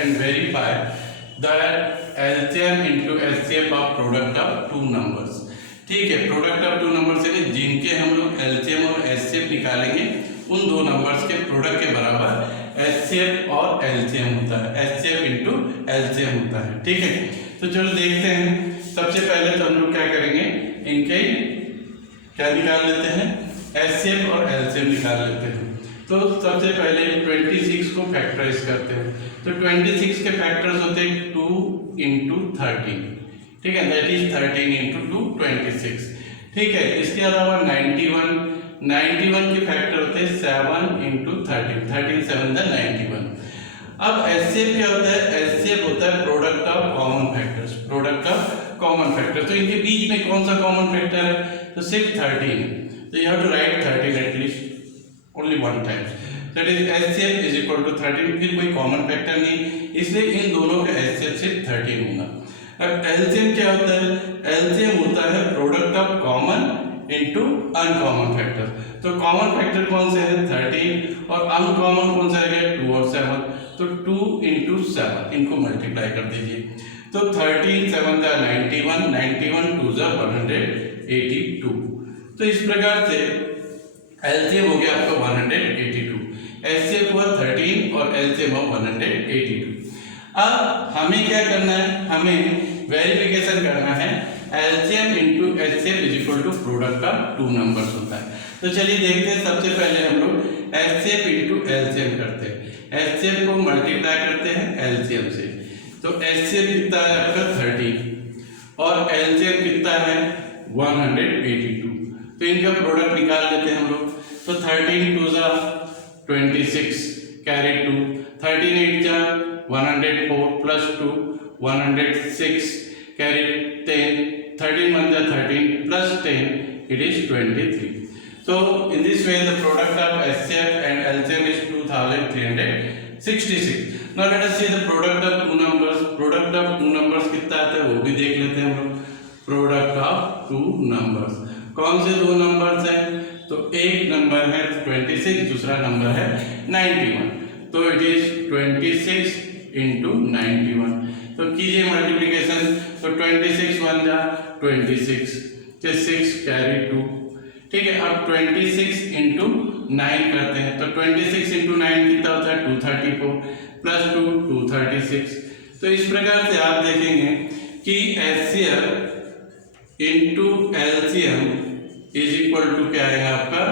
and verify the LCM into HCF of product of two numbers। ठीक है, product of two numbers यानी जिनके हम लोग LCM और HCF निकालेंगे उन दो नंबर्स के प्रोडक्ट के बराबर HCF और LCM होता है, HCF into LCM होता है। ठीक है, तो चलो देखते हैं। सबसे पहले तो हम लोग क्या करेंगे, इनके क्या निकाल लेते हैं, HCF और LCM निकाल लेते हैं। तो सबसे पहले 26 को फैक्टराइज करते हैं। तो 26 के फैक्टर्स होते हैं 2 into 13, ठीक है, दैट इज 13 into 2 26। ठीक है, इसके अलावा 91 के फैक्टर होते हैं 7 into 13, 13 7 द 91। अब HCF क्या होता है, HCF होता है product of common factors, product of common factor. तो इनके बीच में कौन सा कॉमन फैक्टर है, तो सिर्फ 13, तो you have to write 13 at least only one times, that is HCF is equal to 13। फिर कोई कॉमन फैक्टर नहीं, इसलिए इन दोनों का HCF सिर्फ 13 होगा। अब LCM क्या होता है, LCM होता है product of common into uncommon factor. तो कॉमन फैक्टर कौन से है 13 और अनकॉमन कौन सा है 2 और 7, तो 2 into 7 इनको मल्टीप्लाई कर दीजिए। तो 13 7 का 91, 91 2 जा 182। तो इस प्रकार से LCM हो गया आपका 182, HCF हुआ 13 और LCM हुआ 182। अब हमें क्या करना है, हमें वेरिफिकेशन करना है LCM into HCF is equal to product of two numbers होता है। तो चलिए देखते हैं, सबसे पहले हम लोग HCF into LCM करते हैं। HCF को मल्टीप्लाई करते हैं LCM से, तो HCF कितना है आपका 30 और LCM कितना है 182। तो इनका प्रोडक्ट निकाल लेते हैं हम लोग। तो 13 2 जा 26 कैरी 2, 13 8 जा 104 प्लस 2 106 कैरी 10, 13 1 जा 13 plus 10 it is 23। So in this way the product of HCF and LCM is 2366। Now let us see the product of two numbers। product of two numbers कितना आता है वो भी देख लेते हैं हम लोग। प्रोडक्ट ऑफ टू नंबर्स, कौन से दो नंबर्स हैं, तो एक नंबर है 26, दूसरा नंबर है 91। तो इट इज 26 into 91। तो कीजिए मल्टीप्लिकेशन, तो 26 1 जा 26, 6 कैरी 2। ठीक है, अब 26 into 9 करते हैं, तो 26 into 9 कितना होता है 234 प्लस 2 236। तो इस प्रकार से आप देखेंगे कि HCF into LCM is equal to क्या आएगा आपका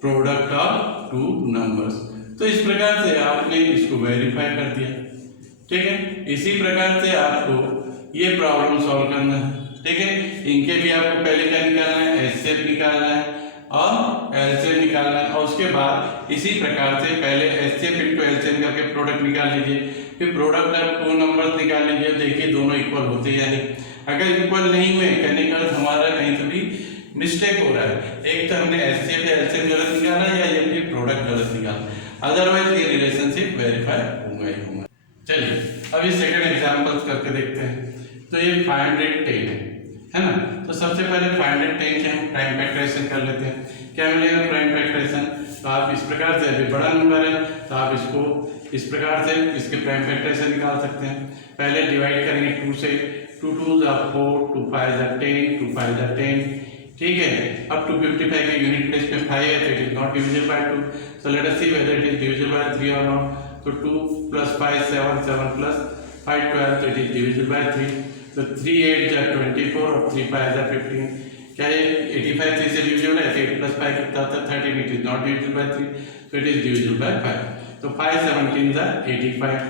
प्रोडक्ट ऑफ टू नंबर्स। तो इस प्रकार से आपने इसको वेरीफाई कर दिया। ठीक है, इसी प्रकार से आपको ये प्रॉब्लम सॉल्व करना है। ठीक है, इनके भी आपको पहले क्या निकालना है, HCF निकालना है और LCM निकालना है, और उसके बाद इसी प्रकार से पहले HCF into LCM करके प्रोडक्ट निकाल लीजिए, फिर प्रोडक्ट ऑफ टू नंबर्स निकाल लीजिए। देखिए दोनों इक्वल होते हैं या नहीं। अगर इक्वल नहीं हुए कहने का हमारा कहीं तो भी मिस्टेक हो रहा है, एक तो हमने HCF या LCM गलत निकाला या ये फिर प्रोडक्ट गलत निकाला, अदरवाइज ये रिलेशनशिप वेरीफाई होगा ही होगा। चलिए अभी सेकंड एग्जांपल्स करके देखते हैं। तो ये 510 है ना। तो सबसे पहले 510 के हम प्राइम फैक्टराइजेशन कर लेते हैं। क्या मिलेगा प्राइम फैक्टराइजेशन, तो आप इस प्रकार से, अभी बड़ा नंबर है तो आप इसको इस प्रकार से इसके प्राइम फैक्टराइजेशन निकाल सकते हैं। पहले डिवाइड करेंगे 2 से, 2 2 जा 4, 2 5 जा 10, 2 5 जा 10। ठीक है, अब 255 के यूनिट प्लेस पे 5 है तो it is not divisible by 2। So let us see whether it is divisible by 3 और नॉट। तो 2 + 5 7, 7 + 5 12, तो इट इज डिविजिबल बाय 3। तो 3 8 जा 24 और 3 5 जा 15। क्या ये 85 3 से डिविजिबल है, 8 + 5 कितना होता है 13, it is not divisible by 3, so it is divisible by 5। तो 5 17 जा 85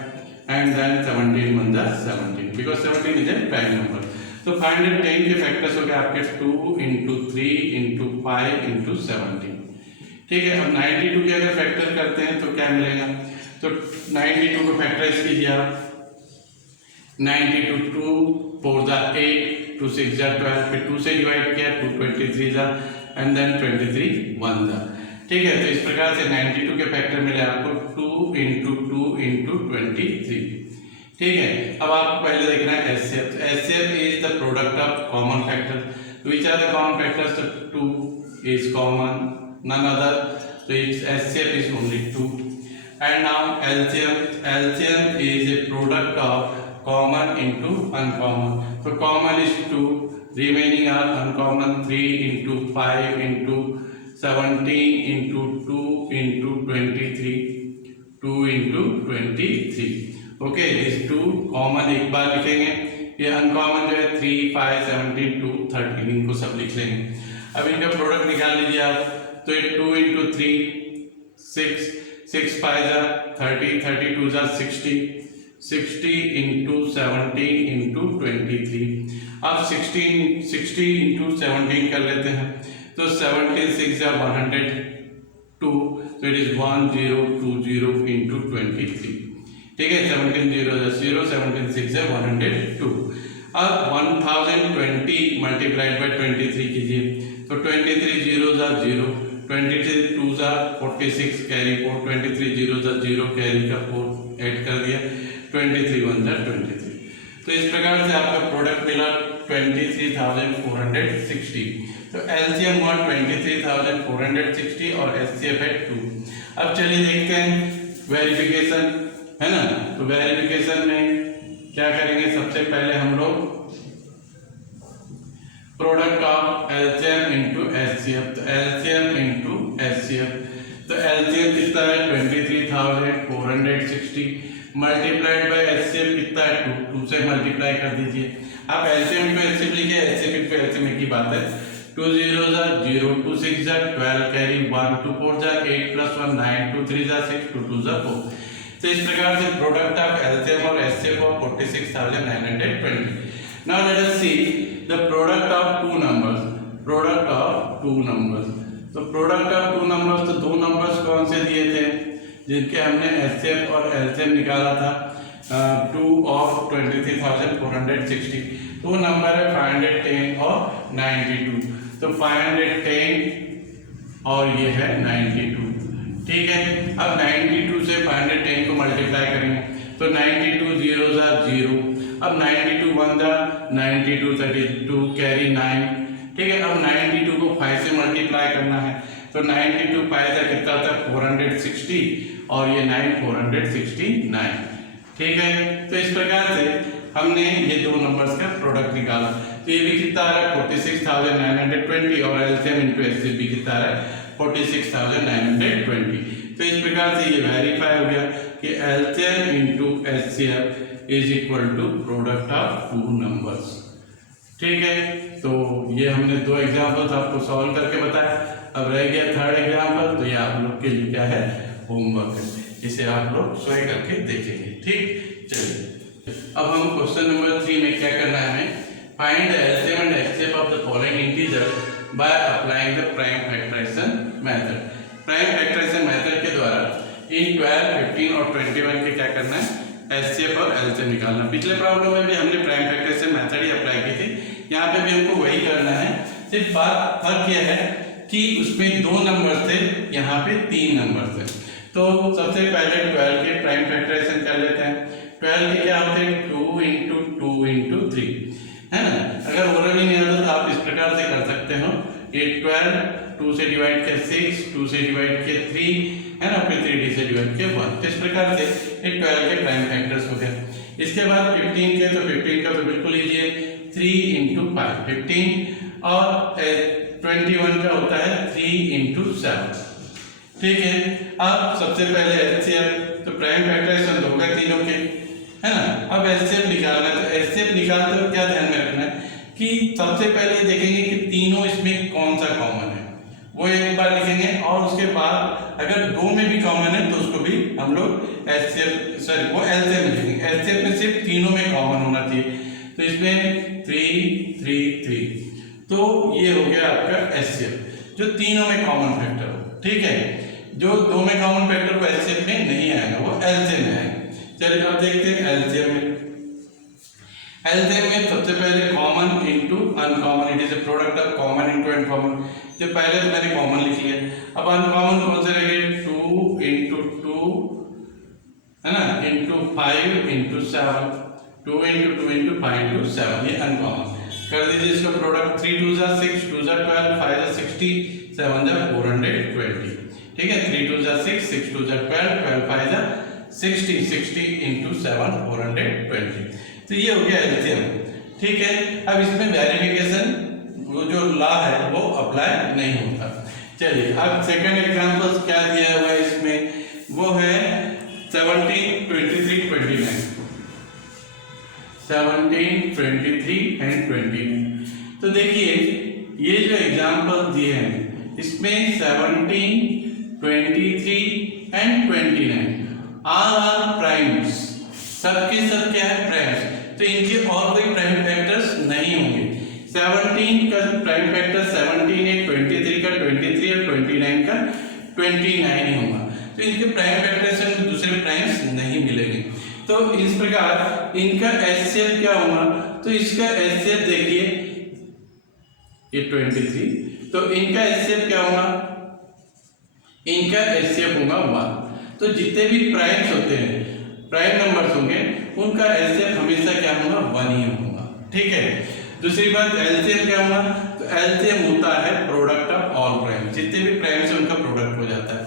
and then 17 1 जा 17 because 17 is a prime number। तो 510 के फैक्टर्स हो गए आपके 2 into 3 into 5 into 17। ठीक है, अब 92 के अगर फैक्टर करते हैं तो क्या मिलेगा, तो 92 को फैक्टराइज कीजिए आप। 92 2 4 जा 8, 2 6 जा 12, फिर 2 से डिवाइड किया 2 23 जा एंड देन 23 1 जा। ठीक है, तो इस प्रकार से 92 के फैक्टर मिले आपको 2 into 2 into 23। ठीक है, अब आपको पहले देखना है HCF। HCF is the product of common factor. Which are the common factors, तो 2 is common, none other, so its HCF is only 2। And now LCM. LCM is a product of common into uncommon. So common is 2, remaining are uncommon 3 into 5 into 17 into 2 into 23, 2 into 23. Okay, इस 2 common एक बार लिखेंगे, ये uncommon जो है 3, 5, 17, 2, 13, इनको सब लिख लेंगे। अब इनका प्रोडक्ट निकाल लीजिए आप, तो ये 2 into 3 6, 6 5 जा 30, 32 जा 60, 60 into 17 into 23। अब 60 into 17 कर लेते हैं, तो 17 6 जा 102, so it is 1020 into 23। ठीक है, 17 0 जा 0, 17 6 जा 102। अब 1020 मल्टीप्लाइड बाय 23 कीजिए, तो 23 0 जा 0, 23 2 जा 46 कैरी 4, 23 0 जा 0 कैरी का 4 ऐड कर दिया, 23 1 जा 23। तो इस प्रकार से आपका प्रोडक्ट मिला 23,460। तो एलसीएम हुआ 23,460 और एचसीएफ है 2। अब चलिए देखते हैं वेरिफिकेशन, है ना। तो वेरिफिकेशन में क्या करेंगे, सबसे पहले हम लोग product of LCM into HCF. तो एलसीएम इनटू एचसीएफ, तो एलसीएम कितना है 23,460 मल्टीप्लाइड बाय एचसीएफ कितना है 2 से मल्टीप्लाई कर दीजिए। आप एलसीएम इनटू एचसीएफ लिखिए, एचसीएफ इनटू एलसीएम की बात है। 2 0 जा 0, 2 6 जा 12 कैरी 1, 2 4 जा 8 + 1 9, 2 3 जा 6, 2 2 जा 4। तो इस प्रकार से प्रोडक्ट ऑफ एलसीएम और HCF of 46,920। Now let us see the product of two numbers. Product of two numbers, तो प्रोडक्ट ऑफ टू नंबर्स, तो दो नंबर्स कौन से दिए थे जिनके हमने एचसीएफ और एलसीएम निकाला था, 2 of 23,460। तो वो नंबर है 510 और 92। तो 510 और ये है 92, ठीक है। अब 92 से 510 को मल्टीप्लाई करेंगे, तो 92 0 जा 0, अब 92 1 जा 92 32 कैरी 9, ठीक है। अब 92 को 5 से मल्टीप्लाई करना है, तो 92 5 जा कितना होता है 460 और ये 9 469, ठीक है। तो इस प्रकार से हमने ये दो नंबर्स का प्रोडक्ट निकाला। तो ये भी कितना आ रहा है 46,920 और एलसीएम इनटू एचसीएफ भी कितना आ रहा है 46,920। तो इस प्रकार से ये वेरीफाई हो गया कि LCM into HCF is equal to product of two numbers, ठीक है। तो ये हमने दो एग्जांपल्स आपको सॉल्व करके बताया। अब रह गया थर्ड एग्जांपल, तो ये आप लोग के लिए क्या है, होमवर्क है, इसे आप लोग स्वयं करके देखेंगे, ठीक। चलिए अब हम क्वेश्चन नंबर 3 में क्या करना है, हमें find the LCM and HCF of the following integer by applying the prime factorisation method. Prime factorisation method के द्वारा इन 12, 15 और 21 के क्या करना है, एचसीएफ और एलसीएम निकालना। पिछले प्रॉब्लम में भी हमने प्राइम फैक्टराइजेशन मेथड ही अप्लाई की थी, यहाँ पे भी हमको वही करना है। सिर्फ बात फर्क यह है कि उसमें 2 नंबर थे, यहाँ पे 3 नंबर थे। तो सबसे पहले 12 के प्राइम फैक्टराइजेशन कर लेते हैं। 12 के क्या होते हैं 2 into 2 into 3, है ना। अगर और भी नहीं आता तो आप इस प्रकार से कर सकते हो, ये 12 2 से डिवाइड किया 6, 2 से डिवाइड किया 3, है ना, फिर 3D से डिवाइड किया 1। तो इस प्रकार से ये 12 के प्राइम फैक्टर्स हो गए। इसके बाद 15 के, तो 15 का तो बिल्कुल लीजिए 3 into 5 15, और 21 का होता है 3 into 7, ठीक है। अब सबसे पहले एचसीएफ, तो प्राइम फैक्टराइजेशन तो होगा तीनों के, है ना। अब एचसीएफ निकालना है, तो एचसीएफ निकालते हुए क्या ध्यान में रखना है कि सबसे पहले देखेंगे कि तीनों इसमें कौन सा कॉमन है, वो एक बार लिखेंगे, और उसके बाद अगर 2 में भी कॉमन है तो उसको भी हम लोग एचसीएफ सॉरी वो एलसीएम लिखेंगे। एचसीएफ में सिर्फ तीनों में कॉमन होना चाहिए, तो इसमें 3 3 3, तो ये हो गया आपका एचसीएफ जो तीनों में कॉमन फैक्टर हो, ठीक है। जो 2 में कॉमन फैक्टर वो एचसीएफ में नहीं आएगा, वो एलसीएम में आएगा। चलिए अब देखते हैं एलसीएम में। एलसीएम में सबसे पहले common into uncommon, it is a product of common into uncommon. जो पहले तो मैंने कॉमन लिख लिया, अब अनकॉमन कौन से रहेंगे 2 into 2, है ना, into 5 into 7, 2 into 2 into 5 into 7, ये अनकॉमन कर दीजिए। इसका प्रोडक्ट 3 2 जा 6, 2 जा 12, 5 जा 60, 7 जा 420, ठीक है, 3 2 जा 6, 6 2 जा 12, 12 5 जा 60, 60 into 7 420। तो ये हो गया एलसीएम। ठीक है, अब इसमें वेरिफिकेशन वो जो लॉ है वो अप्लाई नहीं होता। चलिए अब सेकंड एग्जांपल क्या दिया हुआ है इसमें, वो है 17 23 29, 17 23 एंड 29। तो देखिए ये जो एग्जांपल दिए हैं इसमें 17 23 एंड 29 आर प्राइम्स, सबके सब क्या है प्राइम्स, तो इनके और कोई प्राइम फैक्टर्स नहीं होंगे। 17 का प्राइम फैक्टर 17 है, 23 का 23 और 29 का 29 ही होगा, तो इनके प्राइम फैक्टर से दूसरे प्राइम्स नहीं मिलेंगे। तो इस प्रकार इनका एचसीएफ क्या होगा, तो इसका एचसीएफ देखिए ये 23, तो इनका एचसीएफ क्या होगा, इनका एचसीएफ होगा 1। तो जितने भी प्राइम्स होते हैं, प्राइम नंबर्स होंगे, उनका एचसीएफ हमेशा क्या होगा 1 ही होगा। ठीक है, दूसरी बात एलसीएम क्या होगा, तो एलसीएम होता है प्रोडक्ट ऑफ ऑल प्राइम, जितने भी प्राइम्स हैं उनका प्रोडक्ट हो जाता है।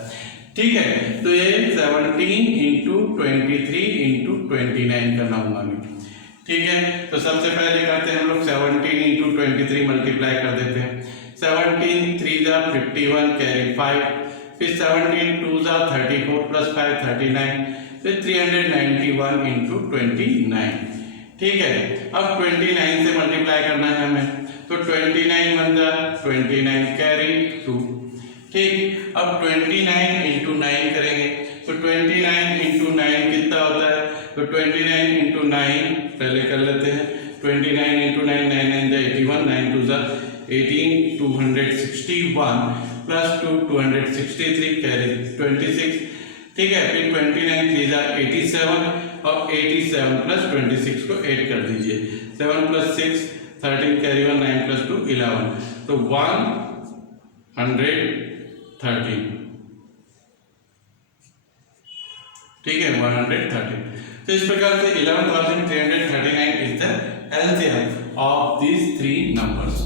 ठीक है, तो ये 17 इंटू 23 इंटू 29 करना होगा। ठीक है, तो सबसे पहले करते हैं हम लोग 17 इंटू 23 मल्टीप्लाई कर देते हैं। 17 3 जा 51 कैरी 5, फिर 17 2 जा 34 प्लस 5 39, फिर 391 इंटू 29। ठीक है, अब 29 से मल्टीप्लाई करना है हमें, तो 29 बन जा 29 कैरी 2। ठीक, अब 29 इंटू 9 करेंगे, तो 29 इंटू 9 कितना होता है, तो 29 इंटू 9 पहले कर लेते हैं। 29 इंटू 9 9 9 जा 81, 9 2 जा 18, 261 प्लस 2 263 कैरी 26। ठीक है, फिर 29 3 जा 87 और 87 प्लस 26 को ऐड कर दीजिए, 7 प्लस 6 13 कैरी 1 9 प्लस 2 11, तो 113। ठीक है, 113। तो इस प्रकार से 11,339 is the LCM of these three numbers.